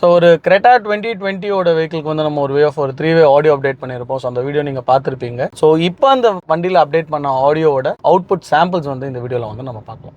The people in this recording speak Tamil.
ஸோ ஒரு கிரெட்டா 2020 வெஹிக்கிளுக்கு வந்து நம்ம ஒரு வே ஆஃப் ஒரு 3-வே ஆடியோ அப்டேட் பண்ணியிருப்போம். ஸோ அந்த வீடியோ நீங்கள் பார்த்துருப்பீங்க. ஸோ இப்போ அந்த வண்டியில் அப்டேட் பண்ண ஆடியோவோட அவுட்புட் சாம்பிள்ஸ் வந்து இந்த வீடியோவில் வந்து நம்ம பார்க்கலாம்.